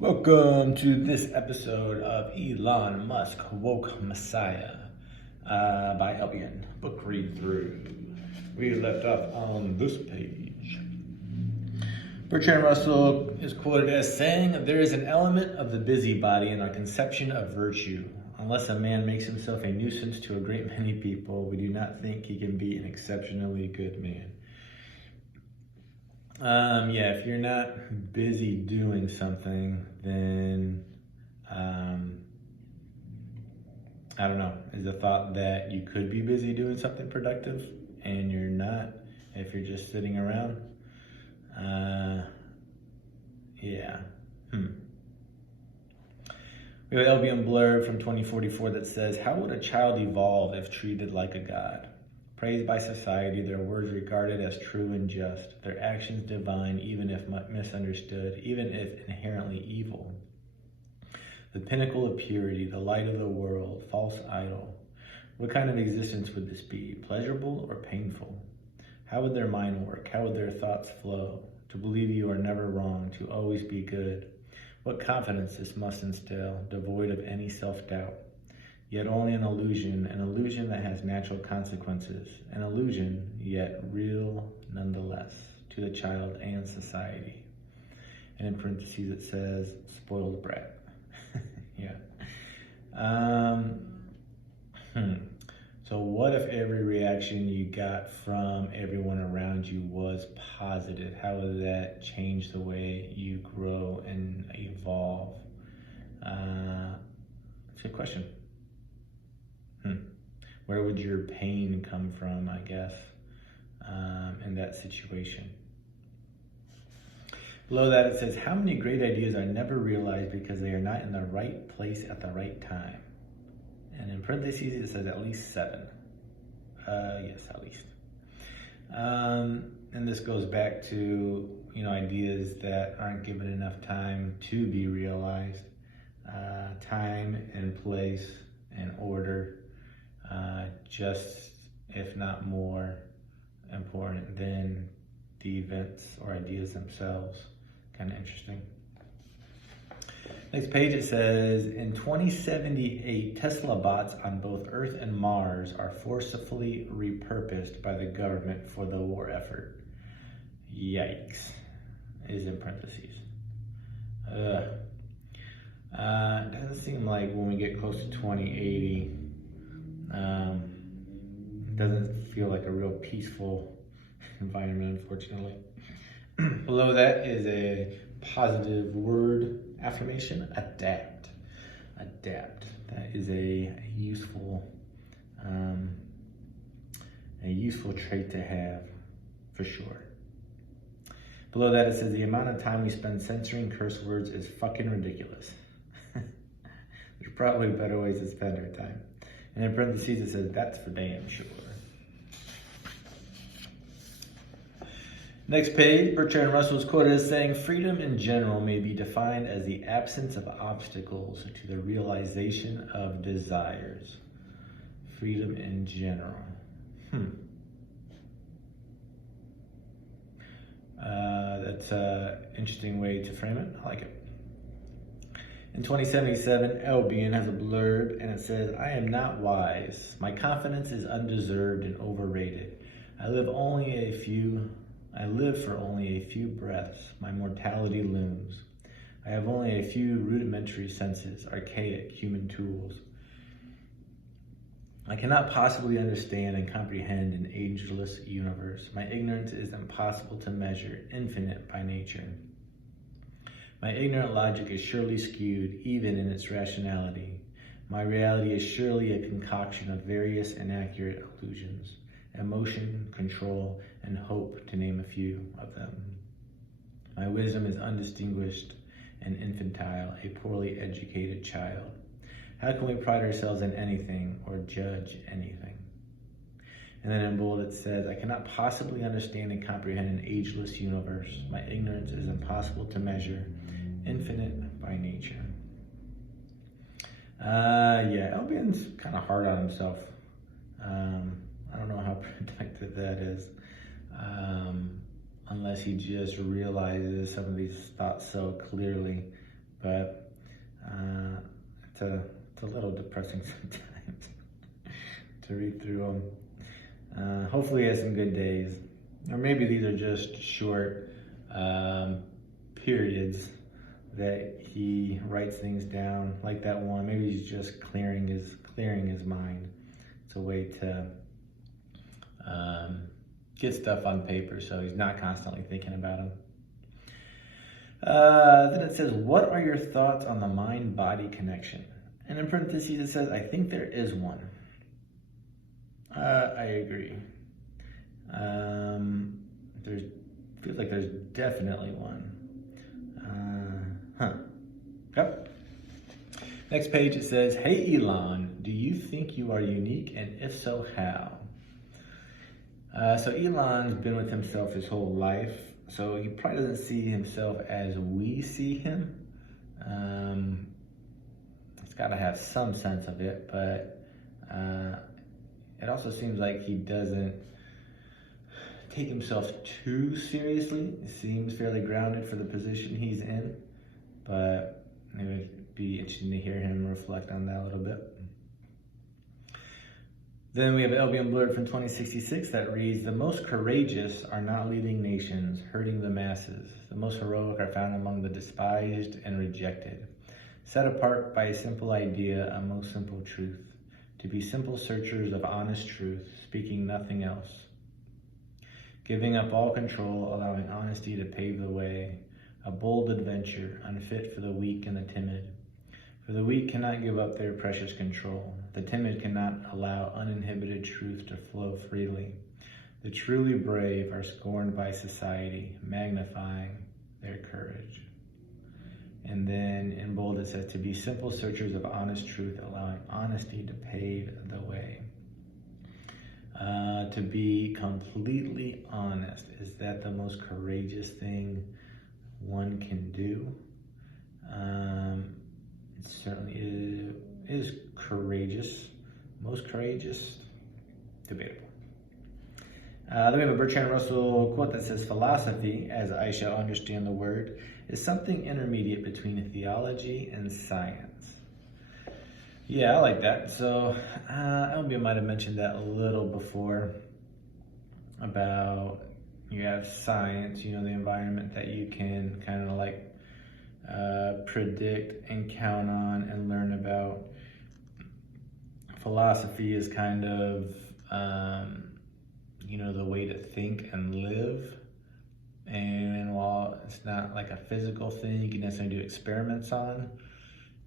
Welcome to this episode of Elon Musk Woke Messiah by Albion. Book read through. We left off on this page. Bertrand Russell is quoted as saying, "There is an element of the busybody in our conception of virtue. Unless a man makes himself a nuisance to a great many people, we do not think he can be an exceptionally good man." If you're not busy doing something, then I don't know, is the thought that you could be busy doing something productive and you're not if you're just sitting around? Yeah. We have an LBM blurb from 2044 that says, "How would a child evolve if treated like a god? Praised by society, their words regarded as true and just, their actions divine even if misunderstood, even if inherently evil. The pinnacle of purity, the light of the world, false idol. What kind of existence would this be, pleasurable or painful? How would their mind work? How would their thoughts flow? To believe you are never wrong, to always be good. What confidence this must instill, devoid of any self-doubt. Yet only an illusion that has natural consequences, an illusion, yet real nonetheless, to the child and society." And in parentheses it says, "spoiled brat." Yeah. So what if every reaction you got from everyone around you was positive? How would that change the way you grow and evolve? It's a good question. Where would your pain come from, I guess, in that situation? Below that it says, "How many great ideas are never realized because they are not in the right place at the right time?" And in parentheses it says at least 7. Yes, at least. And this goes back to, ideas that aren't given enough time to be realized. Time and place and order, just if not more important than the events or ideas themselves. Kind of interesting. Next page it says, "In 2078, Tesla bots on both Earth and Mars are forcefully repurposed by the government for the war effort." Yikes, is in parentheses. Doesn't seem like when we get close to 2080, it doesn't feel like a real peaceful environment, unfortunately. Below that is a positive word affirmation, adapt. Adapt. That is a useful trait to have, for sure. Below that it says, "The amount of time we spend censoring curse words is fucking ridiculous." There's probably better ways to spend our time. And in parentheses it says, "That's for damn sure." Next page, Bertrand Russell is quoted as saying, "Freedom in general may be defined as the absence of obstacles to the realization of desires." Freedom in general. That's an interesting way to frame it. I like it. In 2077, Albion has a blurb and it says, "I am not wise. My confidence is undeserved and overrated. I live for only a few breaths. My mortality looms. I have only a few rudimentary senses, archaic human tools. I cannot possibly understand and comprehend an ageless universe. My ignorance is impossible to measure, infinite by nature. My ignorant logic is surely skewed, even in its rationality. My reality is surely a concoction of various inaccurate illusions. Emotion, control, and hope, to name a few of them. My wisdom is undistinguished and infantile, a poorly educated child. How can we pride ourselves in anything or judge anything?" And then in bold it says, "I cannot possibly understand and comprehend an ageless universe. My ignorance is impossible to measure, infinite by nature." Albion's kind of hard on himself. I don't know how productive that is, unless he just realizes some of these thoughts so clearly but it's a little depressing sometimes to read through them. Hopefully he has some good days, or maybe these are just short periods that he writes things down, like that one. Maybe he's just clearing his mind. It's a way to get stuff on paper, so he's not constantly thinking about them. Then it says, what are your thoughts on the mind-body connection? And in parentheses it says, I think there is one. I agree. There's feels like there's definitely one. Yep. Next page it says, hey Elon, do you think you are unique, and if so, how? So Elon's been with himself his whole life, so he probably doesn't see himself as we see him. He's got to have some sense of it, but it also seems like he doesn't take himself too seriously. He seems fairly grounded for the position he's in, but it would be interesting to hear him reflect on that a little bit. Then we have LBM Blurred from 2066 that reads, the most courageous are not leading nations, hurting the masses. The most heroic are found among the despised and rejected. Set apart by a simple idea, a most simple truth. To be simple searchers of honest truth, speaking nothing else. Giving up all control, allowing honesty to pave the way. A bold adventure, unfit for the weak and the timid. For the weak cannot give up their precious control. The timid cannot allow uninhibited truth to flow freely. The truly brave are scorned by society, magnifying their courage. And then in bold it says, to be simple searchers of honest truth, allowing honesty to pave the way. To be completely honest, is that the most courageous thing one can do? It certainly is courageous. Most courageous? Debatable. Then we have a Bertrand Russell quote that says, philosophy, as I shall understand the word, is something intermediate between theology and science. Yeah, I like that. So, Elvia might have mentioned that a little before about you have science, the environment that you can kind of like predict and count on and learn about. Philosophy is kind of, the way to think and live. And while it's not like a physical thing you can necessarily do experiments on,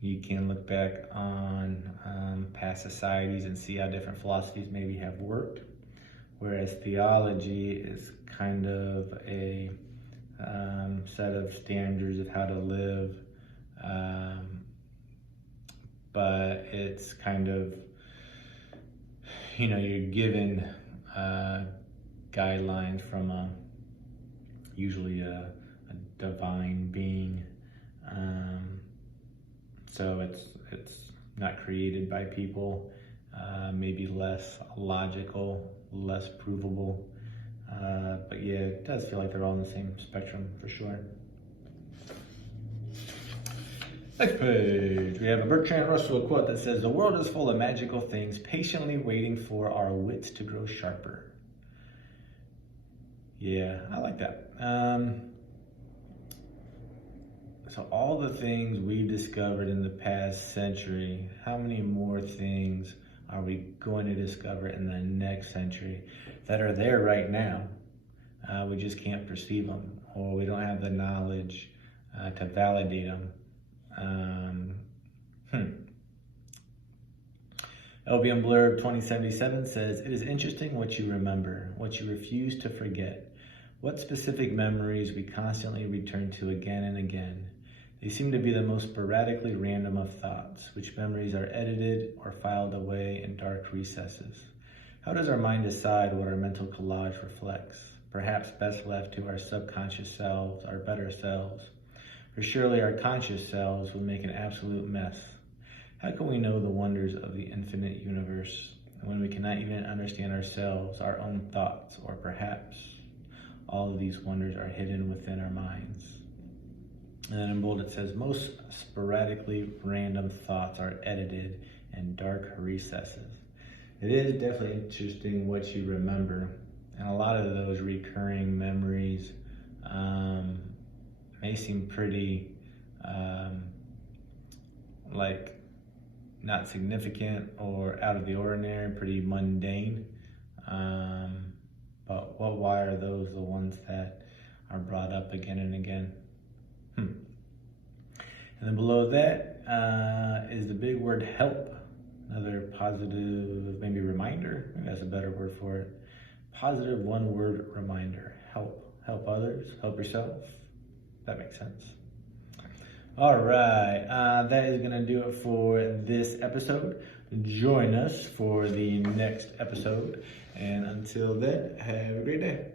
you can look back on past societies and see how different philosophies maybe have worked. Whereas theology is kind of a set of standards of how to live, but it's kind of, you're given guidelines from usually a divine being, so it's not created by people, maybe less logical, less provable. But yeah, it does feel like they're all in the same spectrum for sure. Next page, we have a Bertrand Russell quote that says, the world is full of magical things, patiently waiting for our wits to grow sharper. Yeah, I like that. So all the things we've discovered in the past century, how many more things are we going to discover in the next century that are there right now? We just can't perceive them, or we don't have the knowledge to validate them. LBM Blurb 2077 says, it is interesting what you remember, what you refuse to forget. What specific memories we constantly return to again and again. They seem to be the most sporadically random of thoughts, which memories are edited or filed away in dark recesses. How does our mind decide what our mental collage reflects? Perhaps best left to our subconscious selves, our better selves. For surely our conscious selves would make an absolute mess. How can we know the wonders of the infinite universe when we cannot even understand ourselves, our own thoughts, or perhaps all of these wonders are hidden within our minds? And then in bold it says, most sporadically random thoughts are edited in dark recesses. It is definitely interesting what you remember. And a lot of those recurring memories may seem pretty like not significant or out of the ordinary, pretty mundane. But why are those the ones that are brought up again and again? And then below that is the big word help. Another positive, maybe reminder. Maybe that's a better word for it. Positive one-word reminder. Help. Help others. Help yourself. That makes sense. All right. That is going to do it for this episode. Join us for the next episode. And until then, have a great day.